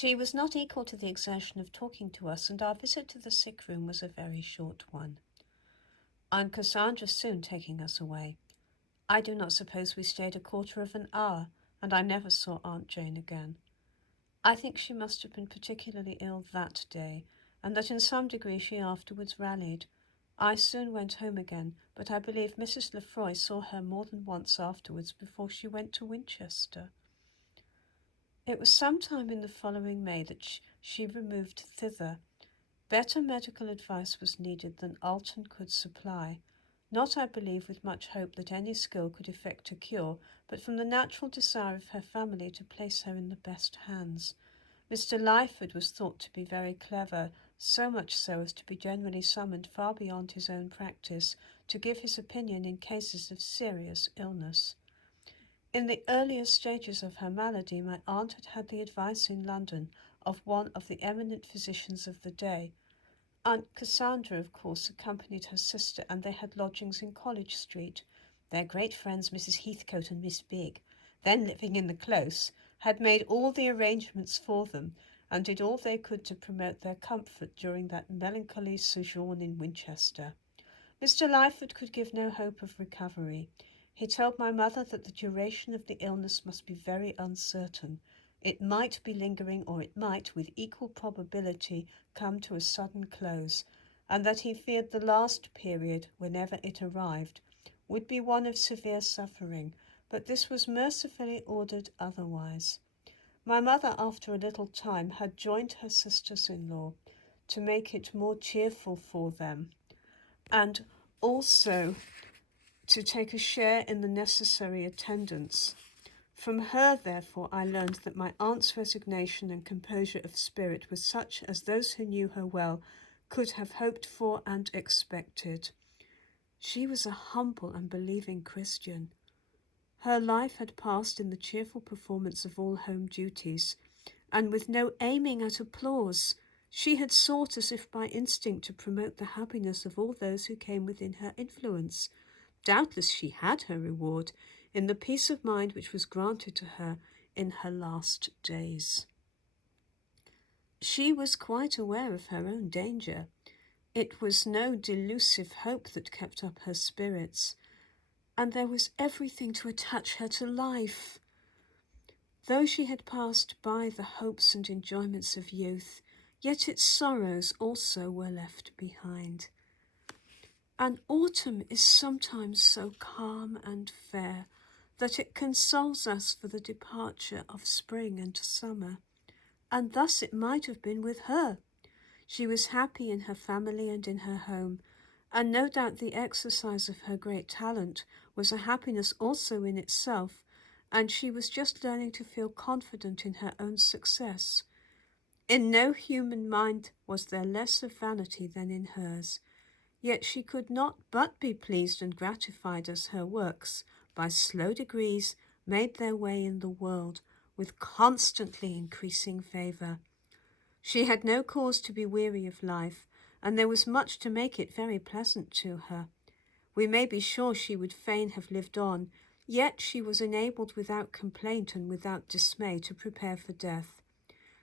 She was not equal to the exertion of talking to us, and our visit to the sick room was a very short one. Aunt Cassandra soon taking us away. I do not suppose we stayed a quarter of an hour, and I never saw Aunt Jane again. I think she must have been particularly ill that day, and that in some degree she afterwards rallied. I soon went home again, but I believe Mrs. Lefroy saw her more than once afterwards before she went to Winchester. It was some time in the following May that she removed thither. Better medical advice was needed than Alton could supply, not, I believe, with much hope that any skill could effect a cure, but from the natural desire of her family to place her in the best hands. Mr. Lyford was thought to be very clever, so much so as to be generally summoned far beyond his own practice to give his opinion in cases of serious illness. In the earliest stages of her malady, my aunt had had the advice in London of one of the eminent physicians of the day. Aunt Cassandra, of course, accompanied her sister, and they had lodgings in College Street. Their great friends, Mrs. Heathcote and Miss Bigg, then living in the Close, had made all the arrangements for them, and did all they could to promote their comfort during that melancholy sojourn in Winchester. Mr. Lyford could give no hope of recovery. He told my mother that the duration of the illness must be very uncertain. It might be lingering, or it might, with equal probability, come to a sudden close, and that he feared the last period, whenever it arrived, would be one of severe suffering, but this was mercifully ordered otherwise. My mother, after a little time, had joined her sisters-in-law to make it more cheerful for them, and also to take a share in the necessary attendance. From her, therefore, I learned that my aunt's resignation and composure of spirit was such as those who knew her well could have hoped for and expected. She was a humble and believing Christian. Her life had passed in the cheerful performance of all home duties, and with no aiming at applause. She had sought as if by instinct to promote the happiness of all those who came within her influence. Doubtless she had her reward in the peace of mind which was granted to her in her last days. She was quite aware of her own danger. It was no delusive hope that kept up her spirits, and there was everything to attach her to life. Though she had passed by the hopes and enjoyments of youth, yet its sorrows also were left behind. And autumn is sometimes so calm and fair that it consoles us for the departure of spring and summer. And thus it might have been with her. She was happy in her family and in her home, and no doubt the exercise of her great talent was a happiness also in itself, and she was just learning to feel confident in her own success. In no human mind was there less of vanity than in hers. Yet she could not but be pleased and gratified as her works, by slow degrees, made their way in the world with constantly increasing favour. She had no cause to be weary of life, and there was much to make it very pleasant to her. We may be sure she would fain have lived on, yet she was enabled without complaint and without dismay to prepare for death.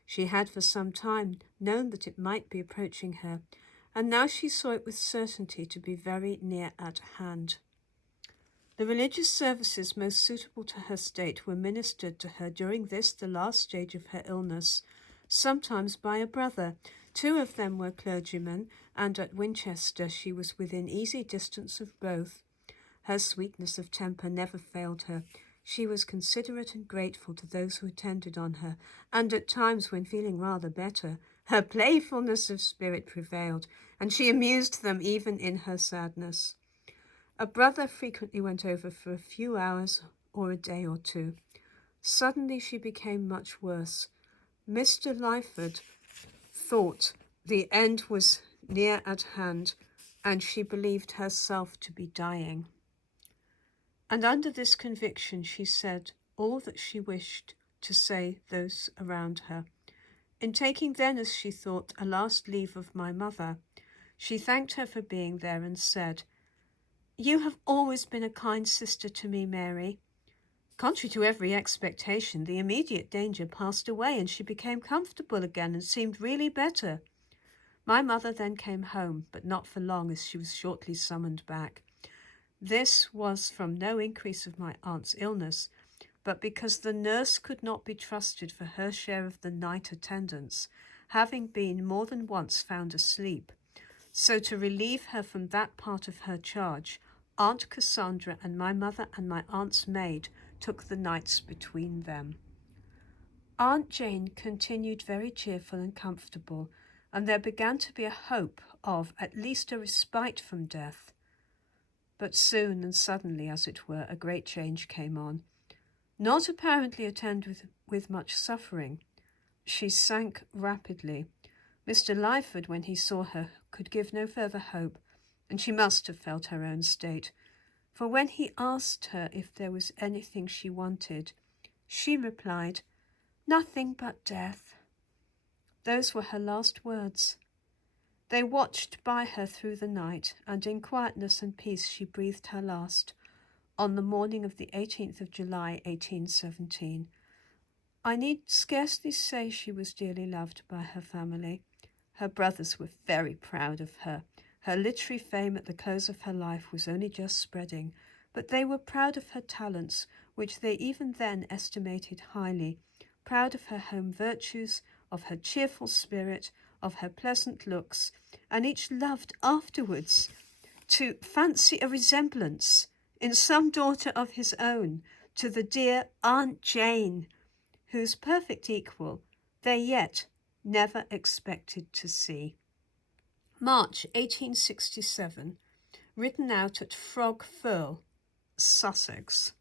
She had for some time known that it might be approaching her, and now she saw it with certainty to be very near at hand. The religious services most suitable to her state were ministered to her during this, the last stage of her illness, sometimes by a brother. 2 of them were clergymen, and at Winchester she was within easy distance of both. Her sweetness of temper never failed her. She was considerate and grateful to those who attended on her, and at times, when feeling rather better, her playfulness of spirit prevailed, and she amused them even in her sadness. A brother frequently went over for a few hours or a day or two. Suddenly she became much worse. Mr. Lyford thought the end was near at hand, and she believed herself to be dying. And under this conviction she said all that she wished to say those around her. In taking then, as she thought, a last leave of my mother, she thanked her for being there and said, "You have always been a kind sister to me, Mary. Contrary to every expectation, the immediate danger passed away and she became comfortable again and seemed really better. My mother then came home, but not for long, as she was shortly summoned back. This was from no increase of my aunt's illness, but because the nurse could not be trusted for her share of the night attendance, having been more than once found asleep. So to relieve her from that part of her charge, Aunt Cassandra and my mother and my aunt's maid took the nights between them. Aunt Jane continued very cheerful and comfortable, and there began to be a hope of at least a respite from death. But soon and suddenly, as it were, a great change came on, not apparently attended with much suffering. She sank rapidly. Mr. Lyford, when he saw her, could give no further hope, and she must have felt her own state, for when he asked her if there was anything she wanted, she replied, "Nothing but death." Those were her last words. They watched by her through the night, and in quietness and peace she breathed her last, on the morning of the 18th of July, 1817. I need scarcely say she was dearly loved by her family. Her brothers were very proud of her. Her literary fame at the close of her life was only just spreading, but they were proud of her talents, which they even then estimated highly, proud of her home virtues, of her cheerful spirit, of her pleasant looks, and each loved afterwards to fancy a resemblance in some daughter of his own to the dear Aunt Jane, whose perfect equal they yet never expected to see. March 1867, written out at Frog Firle, Sussex.